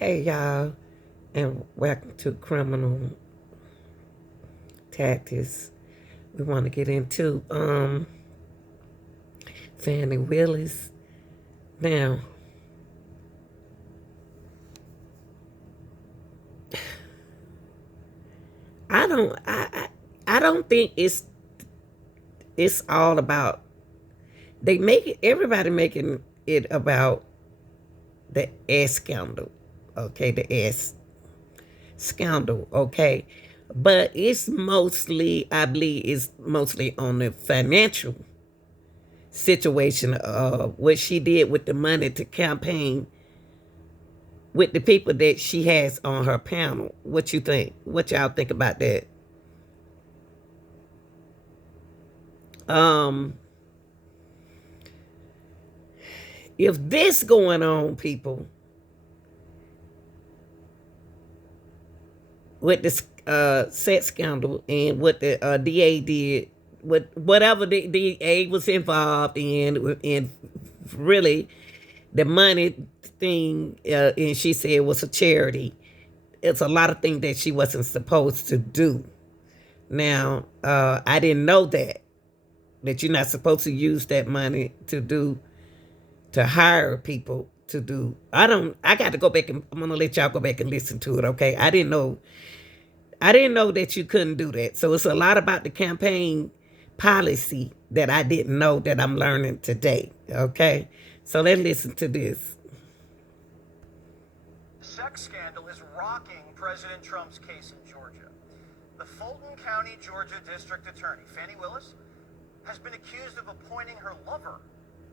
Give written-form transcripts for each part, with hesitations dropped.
Hey y'all, and welcome to Criminal Tactics. We want to get into Fani Willis. Now, I don't I don't think it's all about they make it everybody making it about the S scandal. Okay, the S scandal, okay? But it's mostly, I believe, it's mostly on the financial situation of what she did with the money to campaign with the people that she has on her panel. What you think? What y'all think about that? Um, if this going on, people, with this sex scandal and what the DA did, whatever the DA was involved in, and really the money thing, and she said it was a charity. It's a lot of things that she wasn't supposed to do. Now, I didn't know that you're not supposed to use that money to hire people to do. I got to go back and I'm gonna let y'all go back and listen to it, okay? I didn't know that you couldn't do that. So it's a lot about the campaign policy that I didn't know that I'm learning today. Okay? So let's listen to this. The sex scandal is rocking President Trump's case in Georgia. The Fulton County, Georgia District Attorney, Fani Willis, has been accused of appointing her lover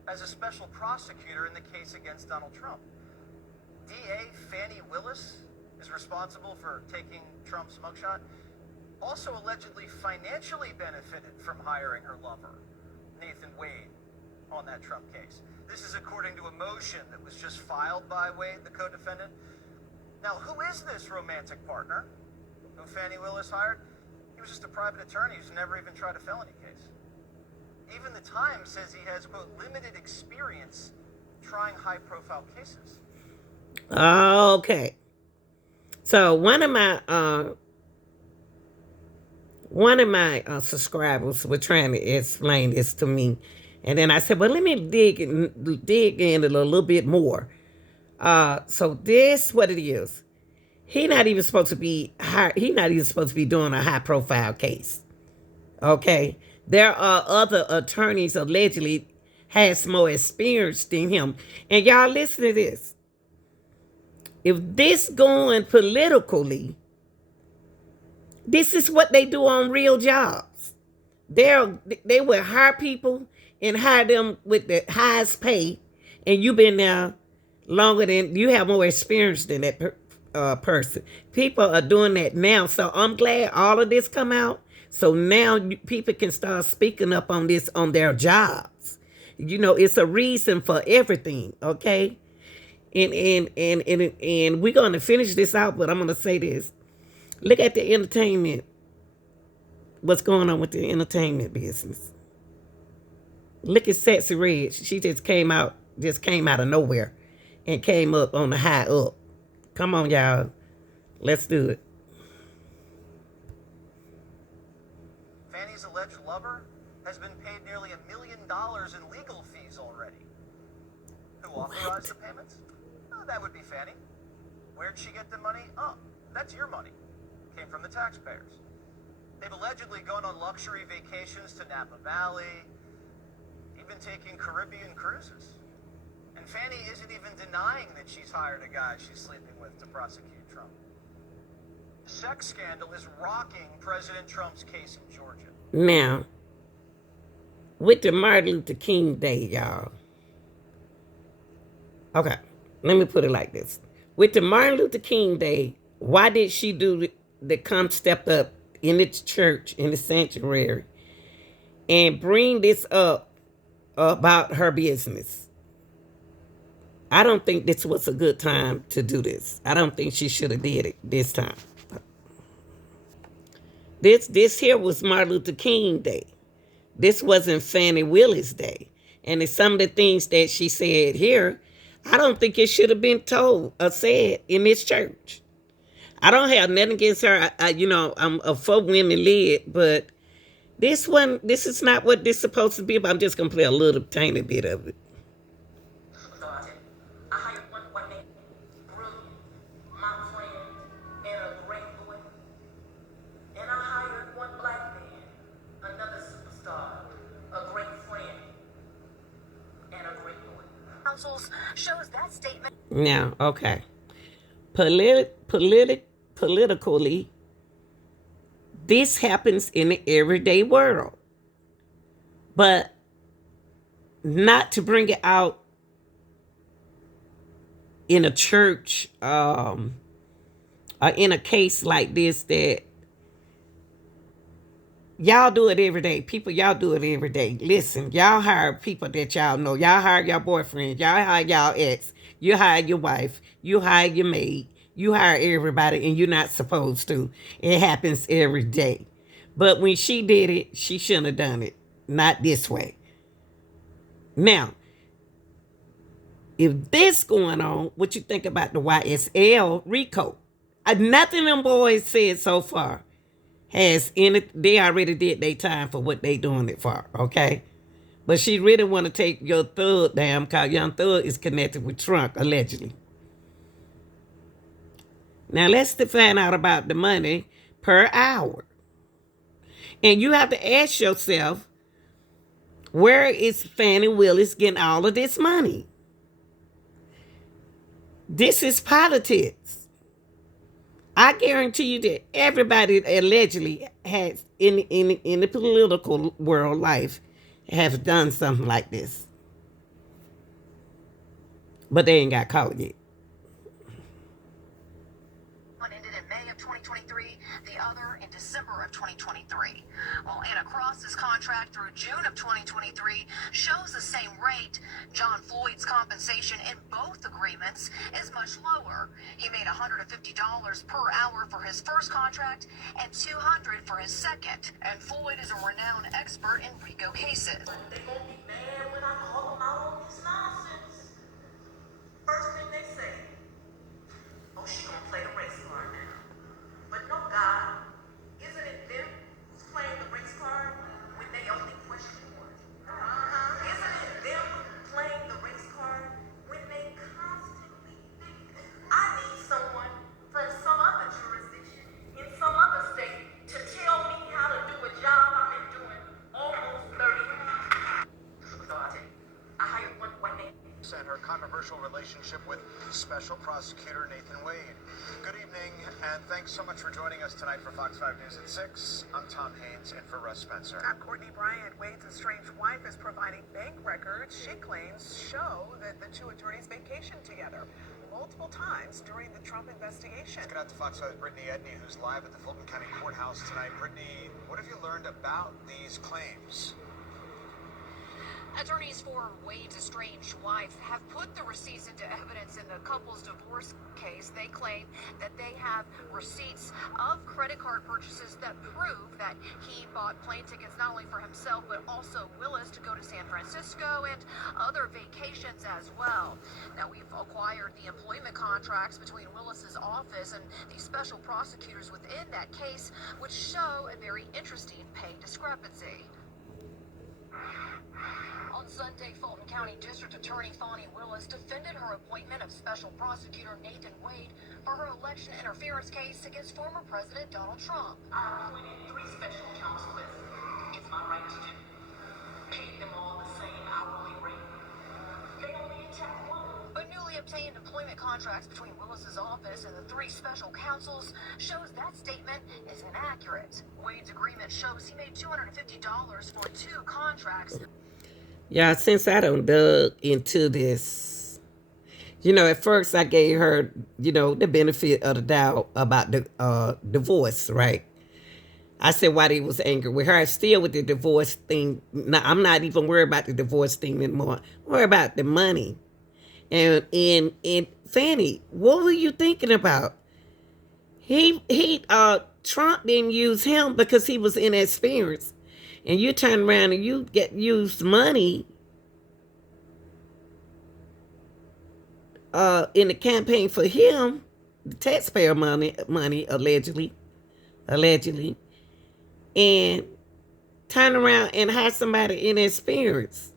as a special prosecutor in the case against Donald Trump. DA Fani Willis is responsible for taking Trump's mugshot, also allegedly financially benefited from hiring her lover, Nathan Wade, on that Trump case. This is according to a motion that was just filed by Wade, the co-defendant. Now, who is this romantic partner who Fani Willis hired? He was just a private attorney who's never even tried a felony case. Even the Times says he has, quote, limited experience trying high-profile cases. Okay. So one of my subscribers were trying to explain this to me, and then I said, "Well, let me dig in a little bit more." So this what it is. He not even supposed to be he not even supposed to be doing a high profile case. Okay, there are other attorneys allegedly has more experience than him, and y'all listen to this. If this going politically, this is what they do on real jobs. They will hire people and hire them with the highest pay, and you've been there longer than you have more experience than that person. People are doing that now, so I'm glad all of this come out. So now people can start speaking up on this on their jobs. You know, it's a reason for everything. Okay, and we're gonna finish this out, but I'm gonna say this. Look at the entertainment. What's going on with the entertainment business? Look at Sexy Red. She just came out of nowhere and came up on the high up. Come on, y'all. Let's do it. Fani's alleged lover has been paid nearly $1 million in legal fees already. Who authorized the payments? That would be Fani. Where'd she get the money? Oh, that's your money. Came from the taxpayers. They've allegedly gone on luxury vacations to Napa Valley, even taking Caribbean cruises. And Fani isn't even denying that she's hired a guy she's sleeping with to prosecute Trump. The sex scandal is rocking President Trump's case in Georgia. Now, with the Martin Luther King Day, y'all. Okay, let me put it like this. With the Martin Luther King Day, why did she do the come step up in the church, in the sanctuary, and bring this up about her business? I don't think this was a good time to do this. I don't think she should have did it this time. This here was Martin Luther King Day. This wasn't Fani Willis Day. And it's some of the things that she said here, I don't think it should have been told or said in this church. I don't have nothing against her. I'm a for women led, but this is not what this is supposed to be about. I'm just gonna play a little tiny bit of it. I hired one white man, brilliant, my friend, and a great boy. And I hired one black man, another superstar, a great friend, and a great boy. Councils shows that statement. Now, okay. Politically, this happens in the everyday world. But not to bring it out in a church, or in a case like this, that y'all do it every day. People, y'all do it every day. Listen, y'all hire people that y'all know. Y'all hire your boyfriend. Y'all hire y'all ex. You hire your wife. You hire your maid. You hire everybody, and you're not supposed to. It happens every day. But when she did it, she shouldn't have done it. Not this way. Now, if this going on, what you think about the YSL Rico? Nothing them boys said so far has any. They already did their time for what they doing it for. Okay, but she really want to take your thug down because Young Thug is connected with Trump allegedly. Now let's find out about the money per hour, and you have to ask yourself, where is Fani Willis getting all of this money? This is politics. I guarantee you that everybody allegedly has in the political world life has done something like this. But they ain't got caught yet. One ended in May of 2023, the other in December of 2023. While Anna Cross's contract through June of 2023 shows the same rate, John Floyd's compensation in both agreements is much lower. He made $150 per hour for his first contract and $200 for his second. And Floyd is a renowned expert in Rico cases. They won't be mad when I call them out on this nonsense. First thing they say, oh, she gonna play the race card now. But no, God, isn't it them who's playing the race card when they only question one? Isn't it them playing the race card when they constantly think, I need someone from some other jurisdiction in some other state to tell me how to do a job I've been doing almost 30 years. So I hired one white man. And her controversial relationship with Special Prosecutor Nathan Wade. Good evening, and thanks so much for joining us tonight for Fox 5 News at 6. I'm Tom Haynes, in for Russ Spencer. I'm Courtney Bryant. Wade's estranged wife is providing bank records she claims show that the two attorneys vacationed together multiple times during the Trump investigation. Let's get out to Fox 5's Brittany Edney, who's live at the Fulton County Courthouse tonight. Brittany, what have you learned about these claims? Attorneys for Wade's estranged wife have put the receipts into evidence in the couple's divorce case. They claim that they have receipts of credit card purchases that prove that he bought plane tickets not only for himself but also Willis to go to San Francisco and other vacations as well. Now, we've acquired the employment contracts between Willis's office and the special prosecutors within that case, which show a very interesting pay discrepancy. On Sunday, Fulton County District Attorney Fani Willis defended her appointment of Special Prosecutor Nathan Wade for her election interference case against former President Donald Trump. I appointed 3 special counselors. It's my right to do. Paid them all the same hourly rate. They only attacked one. But newly obtained employment contracts between Willis's office and the 3 special counsels shows that statement is inaccurate. Wade's agreement shows he made $250 for 2 contracts. Yeah, since I done dug into this, at first I gave her, the benefit of the doubt about the divorce, right? I said why they was angry with her. Still with the divorce thing. Now, I'm not even worried about the divorce thing anymore. I'm worried about the money. And Fani, what were you thinking about? Trump didn't use him because he was inexperienced. And you turn around and you get used money. in the campaign for him, the taxpayer money allegedly, and turn around and hire somebody inexperienced.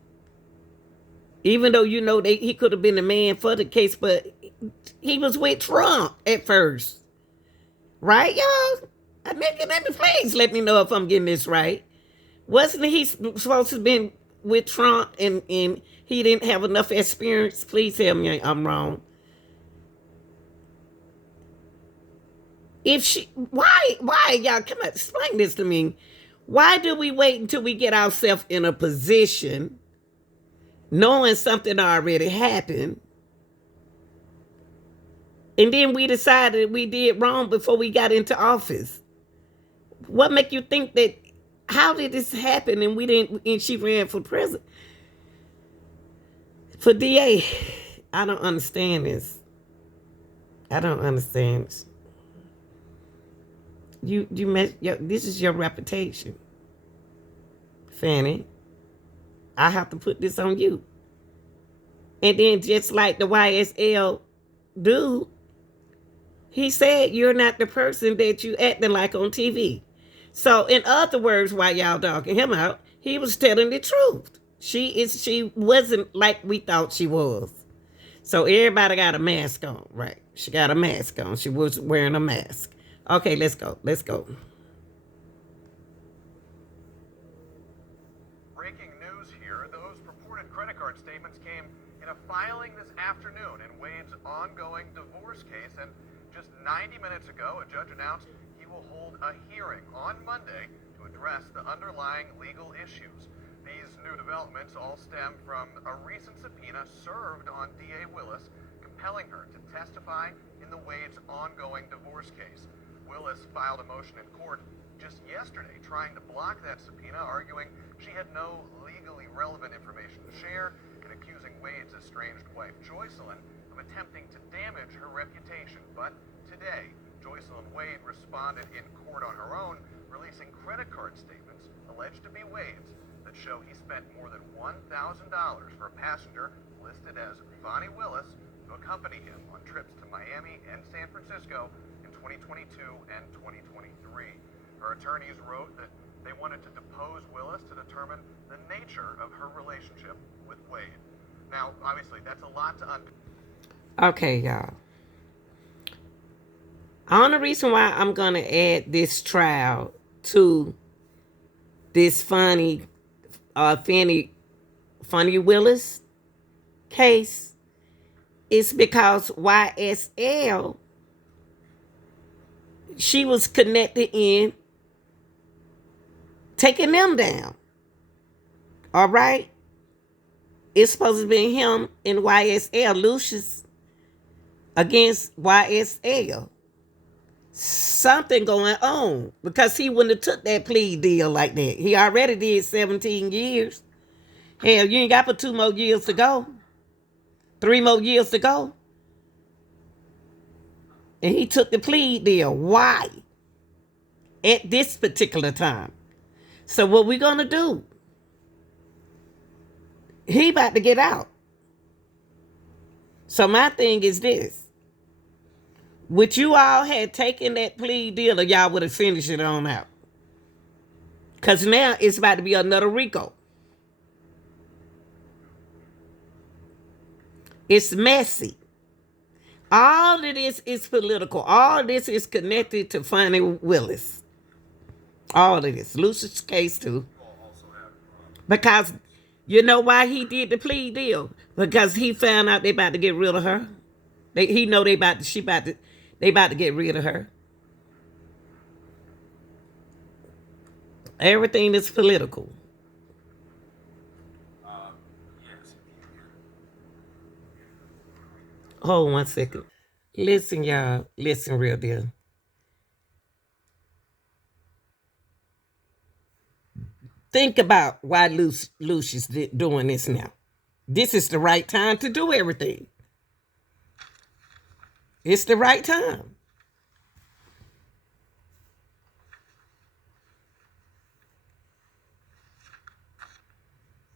Even though he could have been the man for the case, but he was with Trump at first, right, y'all? Please let me know if I'm getting this right. Wasn't he supposed to have been with Trump and he didn't have enough experience? Please tell me I'm wrong. Why y'all come on, explain this to me. Why do we wait until we get ourselves in a position knowing something already happened, and then we decided we did wrong before we got into office? What make you think that? How did this happen and we didn't? And she ran for president, for DA. I don't understand this. I don't understand this. This is your reputation, Fani. I have to put this on you. And then just like the YSL dude, he said you're not the person that you acting like on TV. So in other words, while y'all dogging him out, he was telling the truth. She wasn't like we thought she was. So everybody got a mask on, right? She got a mask on. She was wearing a mask. Okay, let's go. Breaking news here. Those purported credit card statements came in a filing this afternoon in Wade's ongoing divorce case. And just 90 minutes ago, a judge announced he will hold a hearing on Monday to address the underlying legal issues. These new developments all stem from a recent subpoena served on DA Willis, compelling her to testify in the Wade's ongoing divorce case. Willis filed a motion in court just yesterday trying to block that subpoena, arguing she had no legally relevant information to share and accusing Wade's estranged wife, Joycelyn, of attempting to damage her reputation. But today, Joycelyn Wade responded in court on her own, releasing credit card statements alleged to be Wade's that show he spent more than $1,000 for a passenger listed as Fani Willis to accompany him on trips to Miami and San Francisco in 2022 and 2023. Her attorneys wrote that they wanted to depose Willis to determine the nature of her relationship with Wade. Now, obviously, that's a lot to unpack. Okay, y'all. Only reason why I'm going to add this trial to this Fani Willis case is because YSL, she was connected in taking them down. All right? It's supposed to be him and YSL, Lucius, against YSL. Something going on, because he wouldn't have took that plea deal like that. He already did 17 years. Hell, you ain't got but 2 more years to go. 3 more years to go. And he took the plea deal. Why? At this particular time. So what we gonna do? He about to get out. So my thing is this. Would you all had taken that plea deal, or y'all would have finished it on out? Because now it's about to be another Rico. It's messy. All of this is political. All of this is connected to Fani Willis. All of this. Lucius' case too. Because you know why he did the plea deal? Because he found out they about to get rid of her. He know they about to get rid of her. Everything is political. Yes. Hold 1 second. Listen, y'all. Listen, real deal. Think about why Lucius doing this now. This is the right time to do everything. It's the right time.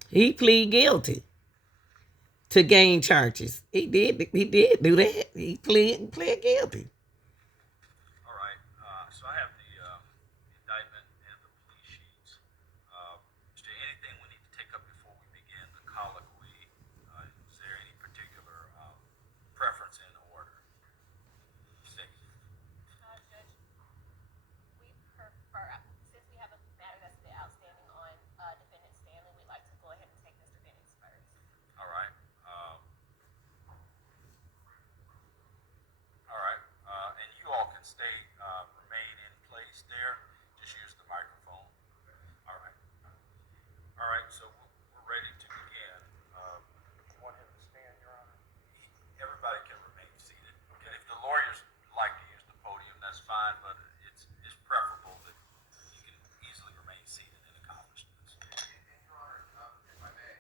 He plead guilty to gain charges. He did do that. He pled guilty. All right. So I have the indictment and the plea sheets. Is there anything we need to take up before we begin the colloquy? Is there any particular preference in order? Six. Judge, we prefer, since we have a matter that's been outstanding on defendant Stanley, we'd like to go ahead and take Mr. Bennett's first. All right. All right. And you all can stay, remain in place there. Just use the microphone. All right. All right. So we're ready to begin. You want him to stand, Your Honor? Everybody can remain seated. And if the lawyers like to use the podium, that's fine, but it's preferable that you can easily remain seated and accomplish this. And Your Honor, if I may,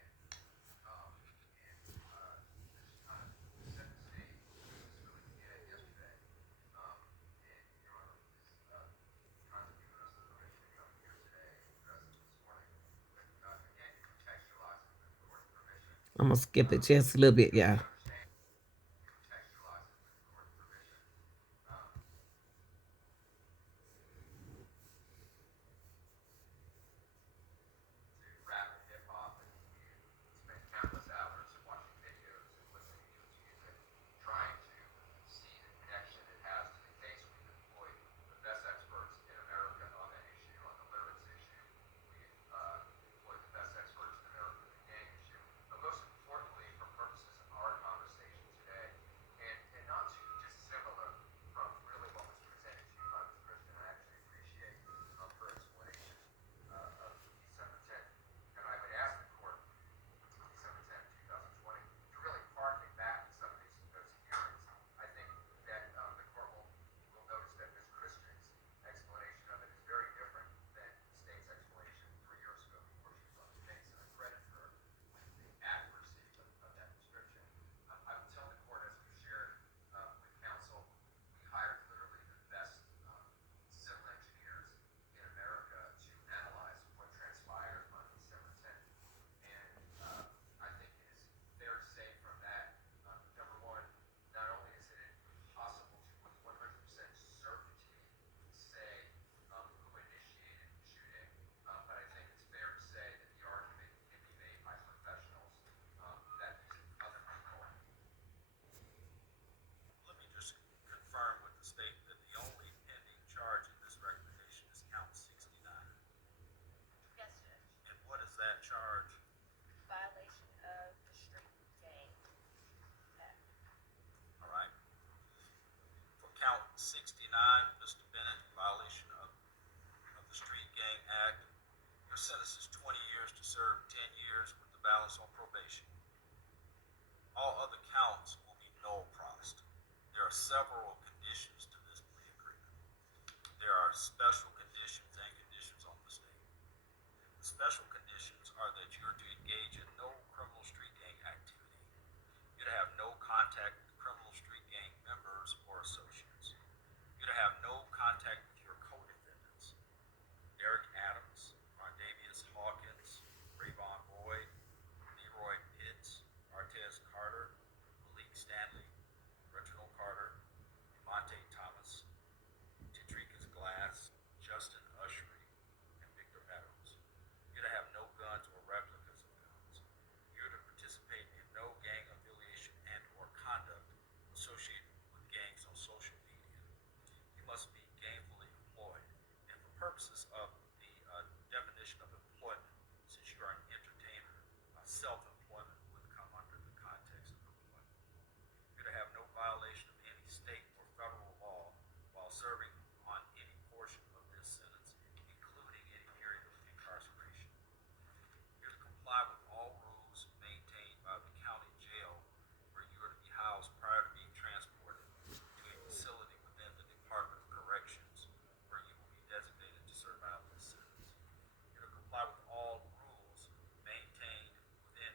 just kind of set the stage. This really began yesterday. And Your Honor, just kind of giving us the permission to come here today and address it this morning. But again, contextualizing with the court's permission. I'm gonna skip it just a little bit, y'all. Contextualizing with the court's permission. To rap and hip hop and spend countless hours watching videos and listening to its music, trying to see the connection it has to the case. We've employed the best experts in America on that issue, on the lyrics issue. We've employed the best experts in America on the gang issue. But most importantly, for purposes of our conversation today, and not too dissimilar from really what was presented to you by Ms. Kristen, I actually appreciate her explanation of December 10th. And I would ask the court, December 10th, 2020, to really harken back to some of those hearings. I think that the court will notice that Ms. Christian's explanation of it is very different than the state's explanation 3 years ago before she was on the case, and I credit her with the accuracy of that description. I would tell the court, as we shared with counsel, we hired literally the best civil engineers in America to analyze what transpired on December 10th. And I think it is fair to say from that, number one, not only is it impossible to with 100% certainty say who initiated the shooting, but I think it's fair to say that the argument can be made by professionals that these other people. Let me just confirm with the state that the only pending charge in this recommendation is count 69. Yes, Judge. And what is that charge? Violation of the Street Gang Act. All right. For count 69, Mr. Bennett, violation of the Street Gang Act, your sentence is 20 years to serve 10 years with the balance on probation. All other counts will be null prost. There are several conditions to this plea agreement. There are special conditions and conditions on the state. The special conditions are that you're to engage in no criminal street gang activity. You're to have no contact with criminal street gang members or associates. You're to have no contact with your co-defendants, Derek Adams, Mardavius Hawkins, Rayvon Boyd, Leroy Pitts, Artez Carter, Malik Stanley, Reginald Carter, Monte Thomas, Titricus Glass, Justin Ushery, and Victor Meadows. You're to have no guns or replicas of guns. You're to participate in no gang affiliation and or conduct associated with gangs on social media. You must be gainfully employed. And for purposes of the definition of employment, since you are an entertainer, self-employment would come under the context of employment. You're to have no violation of any state or federal law while serving on any portion of this sentence, including any period of incarceration. You're to comply with all rules maintained by the county jail where you are to be housed prior to being transported to a facility within the Department of Corrections where you will be designated to serve out this sentence. You're to comply with all rules maintained within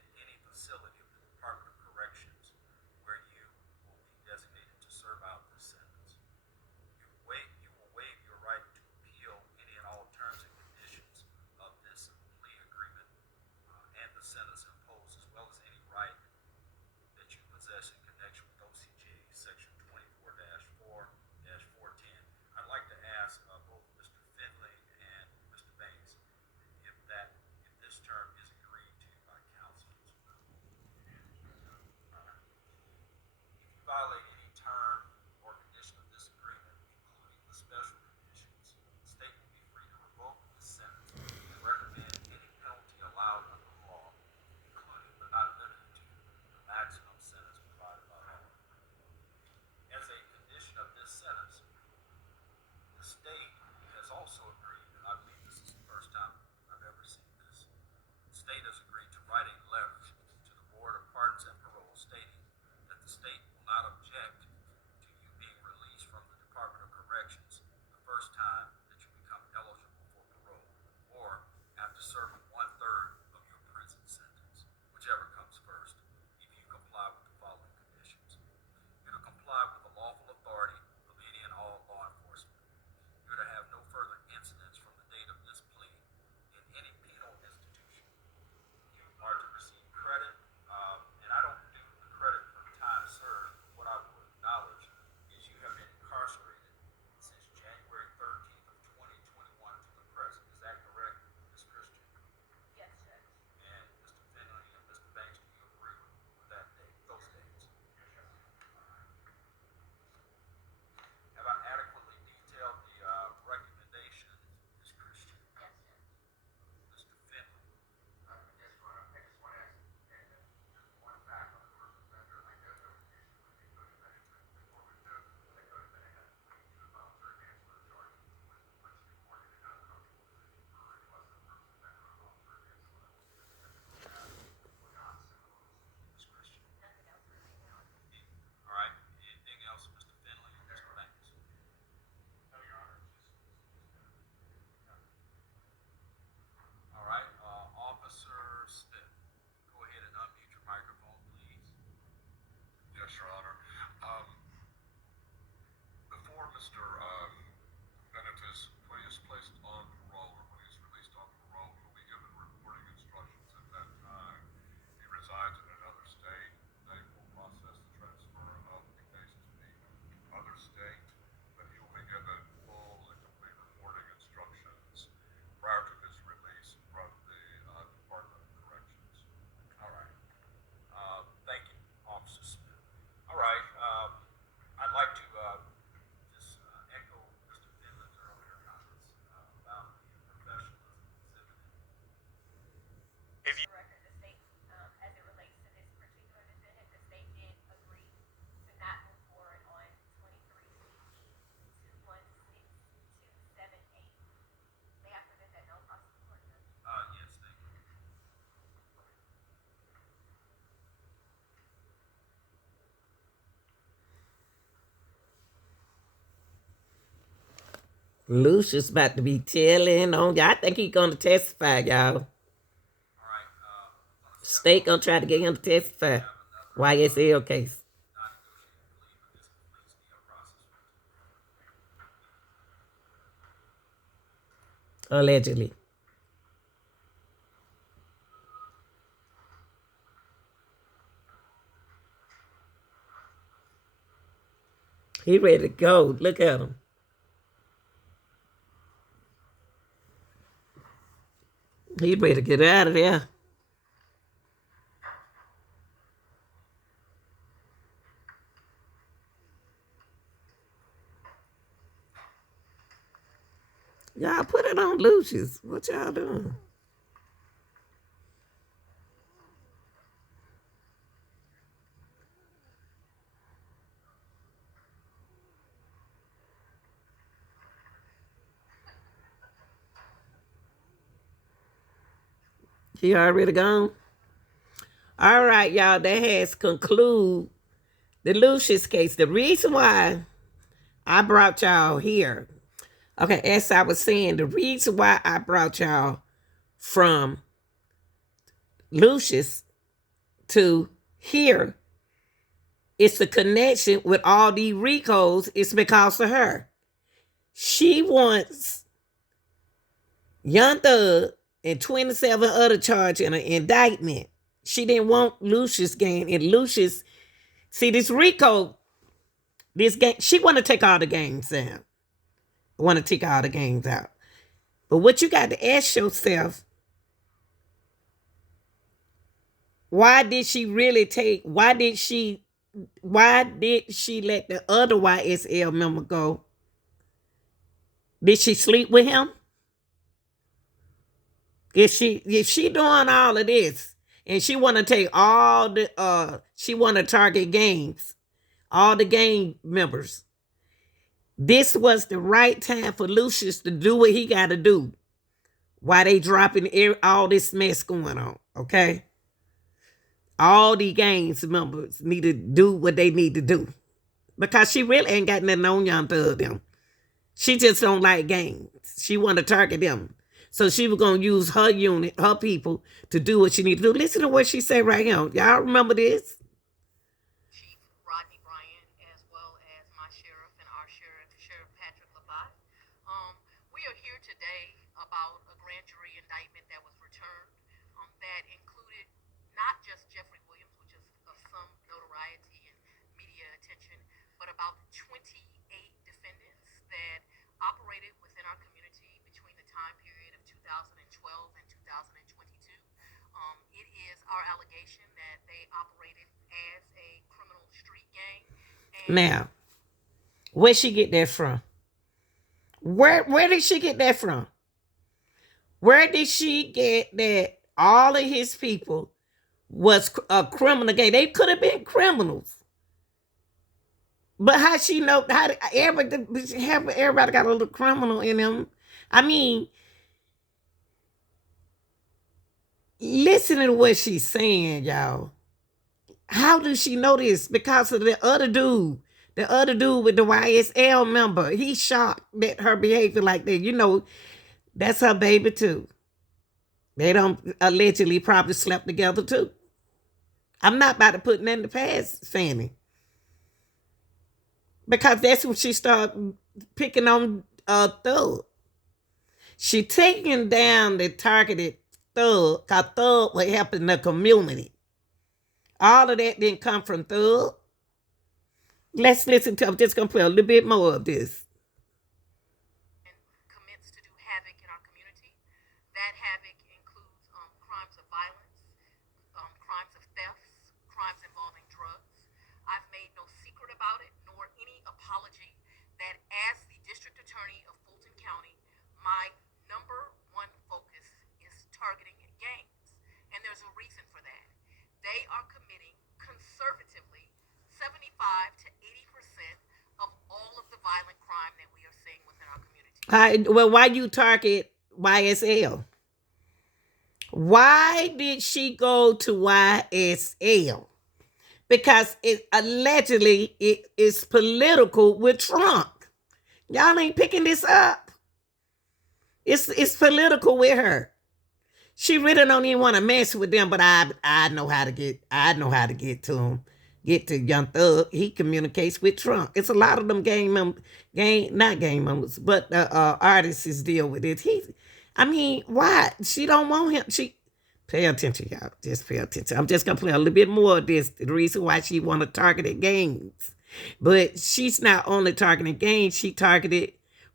Lucius about to be telling on y'all. I think he's gonna testify, y'all. State gonna try to get him to testify. YSL case. Allegedly. He ready to go. Look at him. He ready to get out of there. Y'all put it on Lucius. What y'all doing? He already gone? All right, y'all. That has concluded the Lucius case. The reason why I brought y'all here, okay, as I was saying, the reason why I brought y'all from Lucius to here is the connection with all these Ricos. It's because of her. She wants Young Thug and 27 other charges in an indictment. She didn't want Lucius gang. And Lucius, see this Rico, this gang, she want to take all the gangs down. Want to take all the gangs out. But what you got to ask yourself, why did she let the other YSL member go? Did she sleep with him? If she doing all of this and she want to take all the she want to target gangs, all the gang members, this was the right time for Lucius to do what he got to do while they dropping all this mess going on, okay? All the gangs members need to do what they need to do because she really ain't got nothing on Young Thug them. She just don't like gangs. She want to target them. So she was going to use her unit, her people, to do what she need to do. Listen to what she said right here. Y'all remember this? Chief Rodney Bryant, as well as my sheriff and our sheriff, Sheriff Patrick Labat. We are here today about a grand jury indictment that was returned that included not just Jeffrey Williams, which is of some notoriety and media attention, but about 28 defendants that operated within our community between the time period of 2012 and 2022. It is our allegation that they operated as a criminal street gang. Now, where'd she get that from? Where did she get that from? Where did she get that all of his people was a criminal gang? They could have been criminals. But how she know? How everybody got a little criminal in them? I mean, listen to what she's saying, y'all. How does she know this? Because of the other dude with the YSL member. He's shocked at her behavior like that. You know, that's her baby too. They don't allegedly probably slept together too. I'm not about to put nothing to past Fani. Because that's when she started picking on Thug. She taking down the targeted Thug, because Thug was helping the community. All of that didn't come from Thug. Let's listen to, I'm just going to play a little bit more of this. Commits to do havoc in our community. That havoc includes crimes of violence, crimes of thefts, crimes involving drugs. I've made no secret about it, nor any apology, that as the district attorney of Fulton County, my number one focus is targeting gangs. And there's a reason for that. They are committing conservatively 75 to 80% of all of the violent crime that we are seeing within our community. Well, why you target YSL? Why did she go to YSL? Because it allegedly it is political with Trump. Y'all ain't picking this up. It's political with her. She really don't even want to mess with them, but I know how to get to him. Get to Young Thug. He communicates with Trump. It's a lot of them not gang members, but artists deal with it. Why? She don't want him. Pay attention, y'all. Just pay attention. I'm just gonna play a little bit more of this. The reason why she want to target gangs, but she's not only targeting gangs. She targeted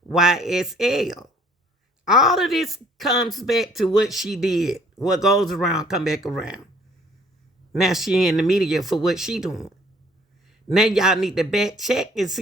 YSL. All of this comes back to what she did. What goes around, come back around. Now she in the media for what she doing. Now y'all need to back check and see